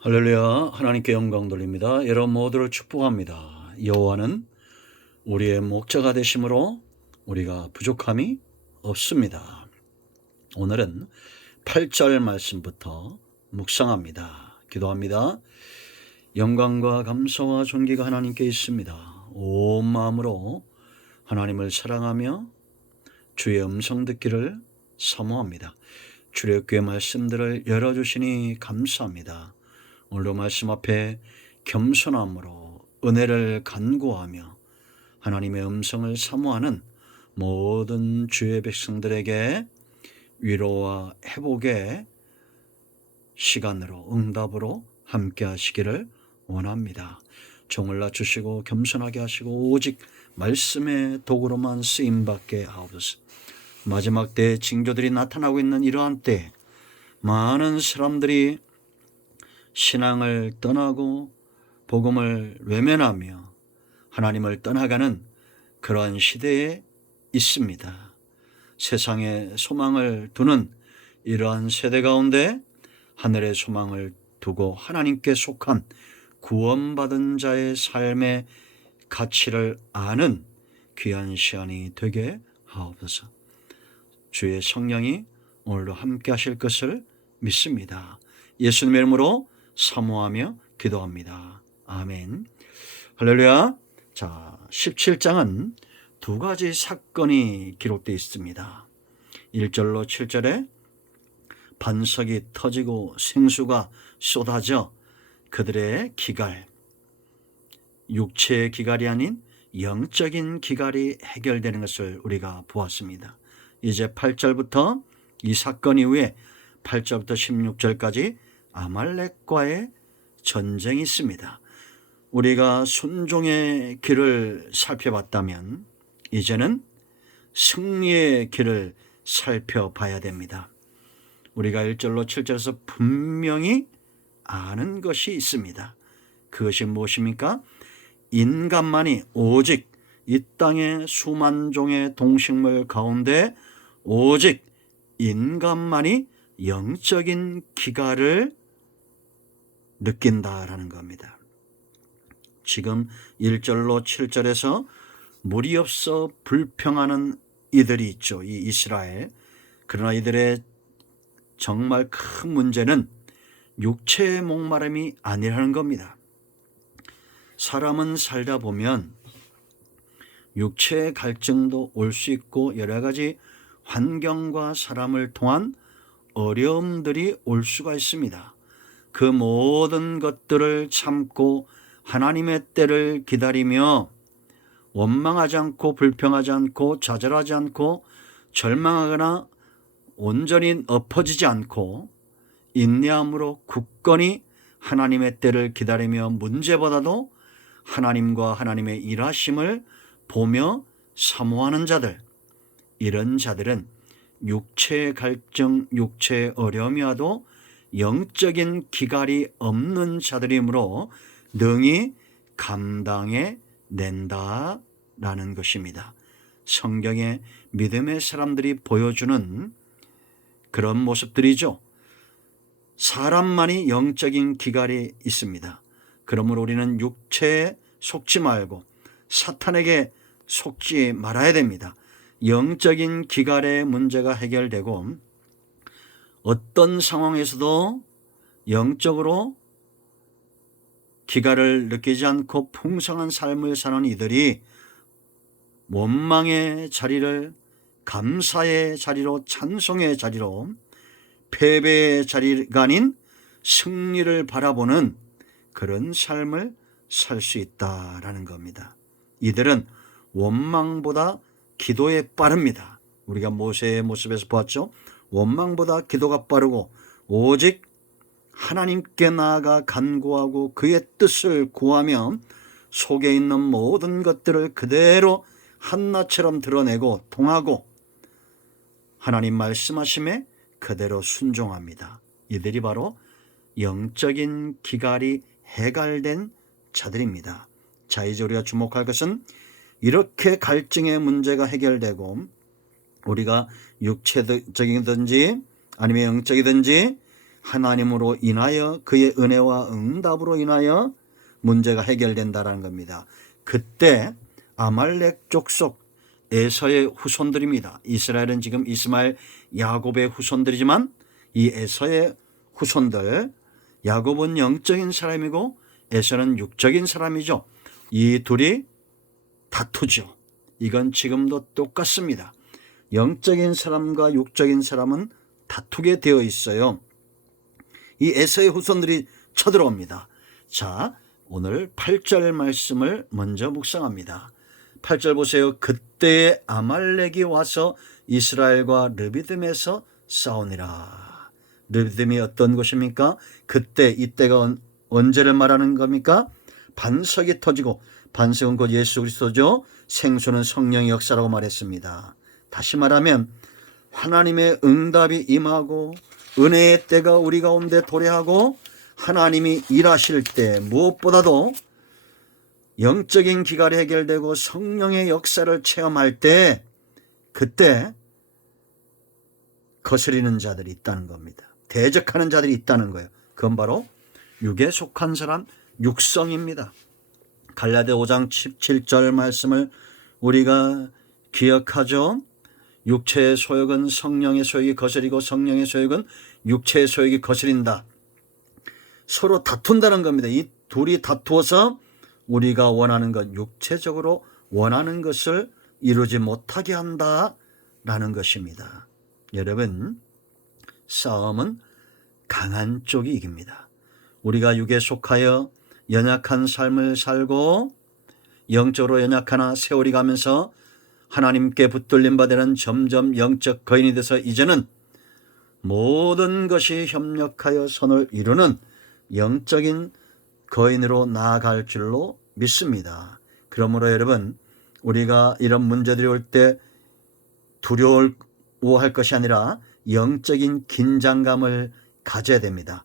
할렐루야. 하나님께 영광 돌립니다. 여러분 모두를 축복합니다. 여호와는 우리의 목자가 되심으로 우리가 부족함이 없습니다. 오늘은 8절 말씀부터 묵상합니다. 기도합니다. 영광과 감사와 존귀가 하나님께 있습니다. 온 마음으로 하나님을 사랑하며 주의 음성 듣기를 사모합니다. 출애굽기의 말씀들을 열어주시니 감사합니다. 오늘도 말씀 앞에 겸손함으로 은혜를 간구하며 하나님의 음성을 사모하는 모든 주의 백성들에게 위로와 회복의 시간으로 응답으로 함께 하시기를 원합니다. 종을 낮추시고 겸손하게 하시고 오직 말씀의 도구로만 쓰임받게 하옵소서. 마지막 때에 징조들이 나타나고 있는 이러한 때 많은 사람들이 신앙을 떠나고 복음을 외면하며 하나님을 떠나가는 그러한 시대에 있습니다. 세상에 소망을 두는 이러한 세대 가운데 하늘의 소망을 두고 하나님께 속한 구원받은 자의 삶의 가치를 아는 귀한 시간이 되게 하옵소서. 주의 성령이 오늘도 함께 하실 것을 믿습니다. 예수님의 이름으로 사모하며 기도합니다. 아멘. 할렐루야. 자, 17장은 두 가지 사건이 기록되어 있습니다. 1절로 7절에 반석이 터지고 생수가 쏟아져 그들의 기갈, 육체의 기갈이 아닌 영적인 기갈이 해결되는 것을 우리가 보았습니다. 이제 8절부터 이 사건 이후에 8절부터 16절까지 아말렉과의 전쟁이 있습니다. 우리가 순종의 길을 살펴봤다면 이제는 승리의 길을 살펴봐야 됩니다. 우리가 1절로 7절에서 분명히 아는 것이 있습니다. 그것이 무엇입니까? 인간만이 오직 이 땅의 수만 종의 동식물 가운데 오직 인간만이 영적인 기갈을 느낀다라는 겁니다. 지금 1절로 7절에서 물이 없어 불평하는 이들이 있죠. 이 이스라엘. 그러나 이들의 정말 큰 문제는 육체의 목마름이 아니라는 겁니다. 사람은 살다 보면 육체의 갈증도 올 수 있고 여러 가지 환경과 사람을 통한 어려움들이 올 수가 있습니다. 그 모든 것들을 참고 하나님의 때를 기다리며 원망하지 않고 불평하지 않고 좌절하지 않고 절망하거나 온전히 엎어지지 않고 인내함으로 굳건히 하나님의 때를 기다리며 문제보다도 하나님과 하나님의 일하심을 보며 사모하는 자들, 이런 자들은 육체의 갈증, 육체의 어려움이 와도 영적인 기갈이 없는 자들이므로 능히 감당해 낸다라는 것입니다. 성경의 믿음의 사람들이 보여주는 그런 모습들이죠. 사람만이 영적인 기갈이 있습니다. 그러므로 우리는 육체에 속지 말고 사탄에게 속지 말아야 됩니다. 영적인 기갈의 문제가 해결되고 어떤 상황에서도 영적으로 기갈을 느끼지 않고 풍성한 삶을 사는 이들이 원망의 자리를 감사의 자리로, 찬송의 자리로, 패배의 자리가 아닌 승리를 바라보는 그런 삶을 살 수 있다라는 겁니다. 이들은 원망보다 기도에 빠릅니다. 우리가 모세의 모습에서 보았죠. 원망보다 기도가 빠르고 오직 하나님께 나아가 간구하고 그의 뜻을 구하며 속에 있는 모든 것들을 그대로 한나처럼 드러내고 통하고 하나님 말씀하심에 그대로 순종합니다. 이들이 바로 영적인 기갈이 해갈된 자들입니다. 자, 이제 우리가 주목할 것은 이렇게 갈증의 문제가 해결되고 우리가 육체적이든지 아니면 영적이든지 하나님으로 인하여 그의 은혜와 응답으로 인하여 문제가 해결된다라는 겁니다. 그때 아말렉 족속 에서의 후손들입니다. 이스라엘은 지금 이스마엘 야곱의 후손들이지만 이 에서의 후손들, 야곱은 영적인 사람이고 에서는 육적인 사람이죠. 이 둘이 다투죠. 이건 지금도 똑같습니다. 영적인 사람과 육적인 사람은 다투게 되어 있어요. 이 에서의 후손들이 쳐들어옵니다. 자, 오늘 8절 말씀을 먼저 묵상합니다. 8절 보세요. 그때에 아말렉이 와서 이스라엘과 르비딤에서 싸우니라. 르비딤이 어떤 곳입니까? 그때, 이때가 언제를 말하는 겁니까? 반석이 터지고, 반석은 곧 예수 그리스도죠. 생수는 성령의 역사라고 말했습니다. 다시 말하면 하나님의 응답이 임하고 은혜의 때가 우리 가운데 도래하고 하나님이 일하실 때 무엇보다도 영적인 기갈이 해결되고 성령의 역사를 체험할 때 그때 거스리는 자들이 있다는 겁니다. 대적하는 자들이 있다는 거예요. 그건 바로 육에 속한 사람, 육성입니다. 갈라디아 5장 17절 말씀을 우리가 기억하죠. 육체의 소욕은 성령의 소욕이 거스리고 성령의 소욕은 육체의 소욕이 거스린다. 서로 다툰다는 겁니다. 이 둘이 다투어서 우리가 원하는 것, 육체적으로 원하는 것을 이루지 못하게 한다라는 것입니다. 여러분, 싸움은 강한 쪽이 이깁니다. 우리가 육에 속하여 연약한 삶을 살고 영적으로 연약하나 세월이 가면서 하나님께 붙들림 받으는 점점 영적 거인이 돼서 이제는 모든 것이 협력하여 선을 이루는 영적인 거인으로 나아갈 줄로 믿습니다. 그러므로 여러분, 우리가 이런 문제들이 올 때 두려워할 것이 아니라 영적인 긴장감을 가져야 됩니다.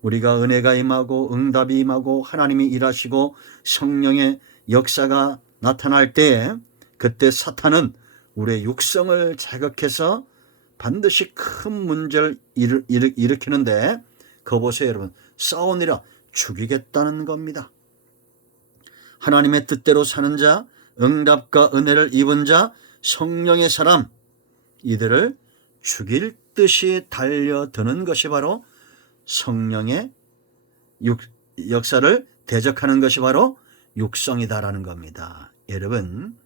우리가 은혜가 임하고 응답이 임하고 하나님이 일하시고 성령의 역사가 나타날 때에 그때 사탄은 우리의 육성을 자극해서 반드시 큰 문제를 일으키는데 그거 보세요 여러분. 싸우니라 죽이겠다는 겁니다. 하나님의 뜻대로 사는 자, 응답과 은혜를 입은 자, 성령의 사람, 이들을 죽일 듯이 달려드는 것이 바로 성령의 역사를 대적하는 것이 바로 육성이다라는 겁니다. 여러분,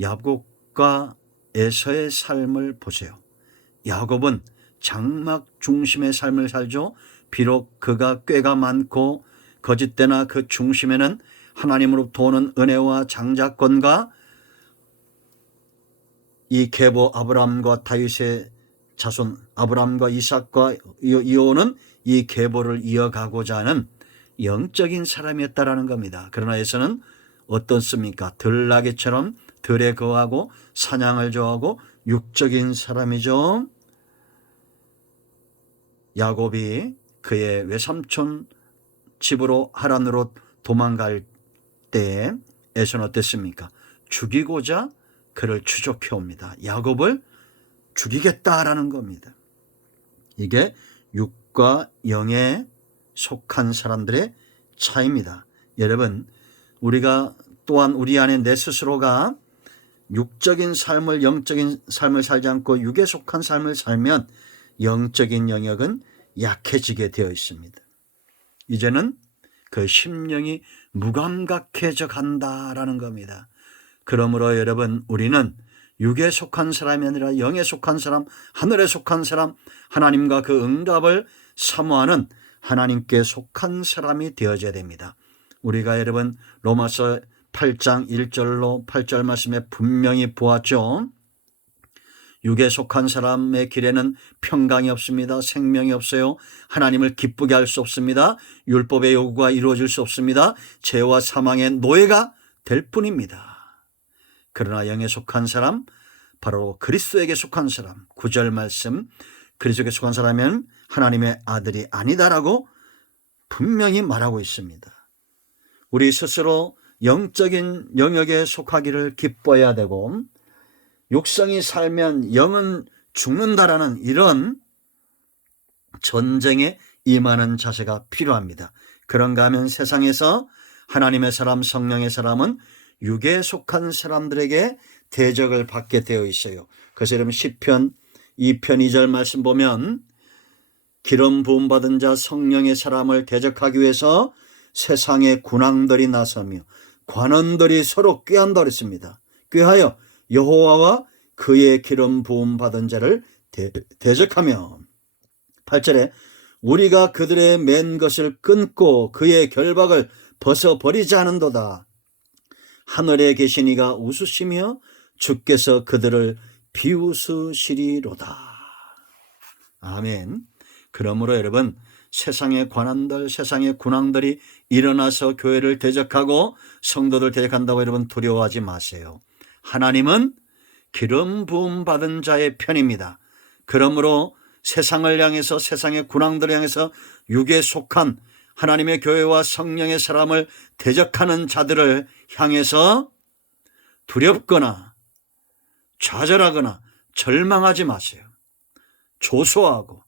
야곱과 에서의 삶을 보세요. 야곱은 장막 중심의 삶을 살죠. 비록 그가 꾀가 많고 거짓되나 그 중심에는 하나님으로부터 오는 은혜와 장자권과 이 계보 아브라함과 다윗의 자손 아브라함과 이삭과 이어오는 이 계보를 이어가고자 하는 영적인 사람이었다라는 겁니다. 그러나 에서는 어떻습니까? 들나귀처럼 들에 거하고 사냥을 좋아하고 육적인 사람이죠. 야곱이 그의 외삼촌 집으로 하란으로 도망갈 때 에서는 어땠습니까? 죽이고자 그를 추적해 옵니다. 야곱을 죽이겠다라는 겁니다. 이게 육과 영에 속한 사람들의 차이입니다. 여러분, 우리가 또한 우리 안에 내 스스로가 육적인 삶을 영적인 삶을 살지 않고 육에 속한 삶을 살면 영적인 영역은 약해지게 되어 있습니다. 이제는 그 심령이 무감각해져 간다라는 겁니다. 그러므로 여러분, 우리는 육에 속한 사람이 아니라 영에 속한 사람, 하늘에 속한 사람, 하나님과 그 응답을 사모하는 하나님께 속한 사람이 되어져야 됩니다. 우리가 여러분 로마서 8장 1절로 8절 말씀에 분명히 보았죠. 육에 속한 사람의 길에는 평강이 없습니다. 생명이 없어요. 하나님을 기쁘게 할 수 없습니다. 율법의 요구가 이루어질 수 없습니다. 죄와 사망의 노예가 될 뿐입니다. 그러나 영에 속한 사람, 바로 그리스도에게 속한 사람, 9절 말씀, 그리스도에게 속한 사람은 하나님의 아들이 아니다라고 분명히 말하고 있습니다. 우리 스스로 영적인 영역에 속하기를 기뻐해야 되고, 육성이 살면 영은 죽는다라는 이런 전쟁의 임하는 자세가 필요합니다. 그런가 하면 세상에서 하나님의 사람, 성령의 사람은 육에 속한 사람들에게 대적을 받게 되어 있어요. 그래서 여러분 시편 2편 2절 말씀 보면 기름 부음 받은 자 성령의 사람을 대적하기 위해서 세상의 군왕들이 나서며 관원들이 서로 꾀한다 그랬습니다. 꾀하여 여호와와 그의 기름 부음 받은 자를 대적하며 8절에 우리가 그들의 맨 것을 끊고 그의 결박을 벗어버리지 않은도다. 하늘에 계신 이가 웃으시며 주께서 그들을 비웃으시리로다. 아멘. 그러므로 여러분 세상의 관원들, 세상의 군왕들이 일어나서 교회를 대적하고 성도들 대적한다고 여러분 두려워하지 마세요. 하나님은 기름 부음 받은 자의 편입니다. 그러므로 세상을 향해서 세상의 군왕들을 향해서 육에 속한 하나님의 교회와 성령의 사람을 대적하는 자들을 향해서 두렵거나 좌절하거나 절망하지 마세요. 조소하고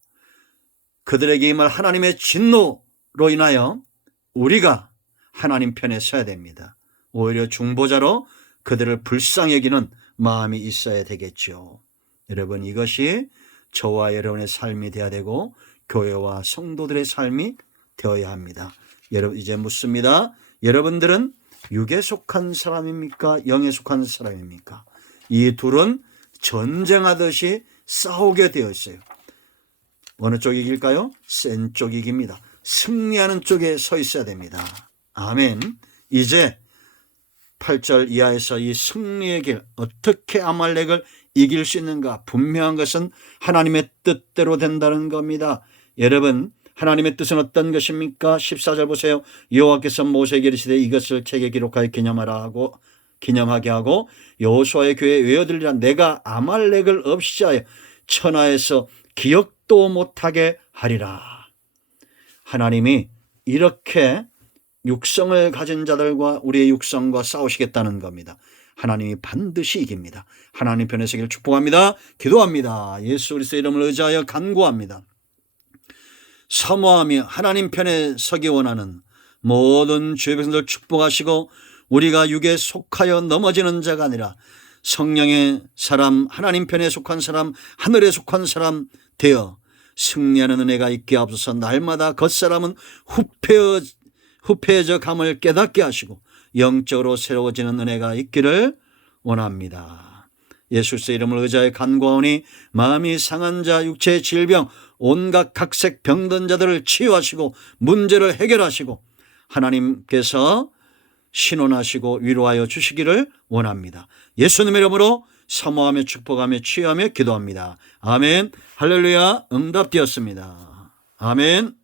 그들에게 임할 하나님의 진노로 인하여 우리가 하나님 편에 서야 됩니다. 오히려 중보자로 그들을 불쌍히 여기는 마음이 있어야 되겠죠. 여러분 이것이 저와 여러분의 삶이 되어야 되고 교회와 성도들의 삶이 되어야 합니다. 여러분 이제 묻습니다. 여러분들은 육에 속한 사람입니까? 영에 속한 사람입니까? 이 둘은 전쟁하듯이 싸우게 되어 있어요. 어느 쪽 이길까요? 센 쪽 이깁니다. 승리하는 쪽에 서 있어야 됩니다. 아멘. 이제 8절 이하에서 이 승리의 길, 어떻게 아말렉을 이길 수 있는가? 분명한 것은 하나님의 뜻대로 된다는 겁니다. 여러분 하나님의 뜻은 어떤 것입니까? 14절 보세요. 여호와께서 모세에게 이르시되 이것을 책에 기록하여 기념하게 하고 여호수아의 귀에 외어들리라. 내가 아말렉을 없이하여 천하에서 기억도 못하게 하리라. 하나님이 이렇게 육성을 가진 자들과 우리의 육성과 싸우시겠다는 겁니다. 하나님이 반드시 이깁니다. 하나님 편에 서기를 축복합니다. 기도합니다. 예수 그리스도의 이름을 의지하여 간구합니다. 사모하며 하나님 편에 서기 원하는 모든 주의 백성들 축복하시고 우리가 육에 속하여 넘어지는 자가 아니라 성령의 사람, 하나님 편에 속한 사람, 하늘에 속한 사람 되어 승리하는 은혜가 있게 하옵소서. 날마다 겉사람은 후패해져 감을 깨닫게 하시고 영적으로 새로워지는 은혜가 있기를 원합니다. 예수 그리스도의 이름을 의지하여 간구하오니 마음이 상한 자, 육체의 질병, 온갖 각색 병든 자들을 치유하시고 문제를 해결하시고 하나님께서 신원하시고 위로하여 주시기를 원합니다. 예수님의 이름으로 사모하며 축복하며 치유하며 기도합니다. 아멘. 할렐루야. 응답되었습니다. 아멘.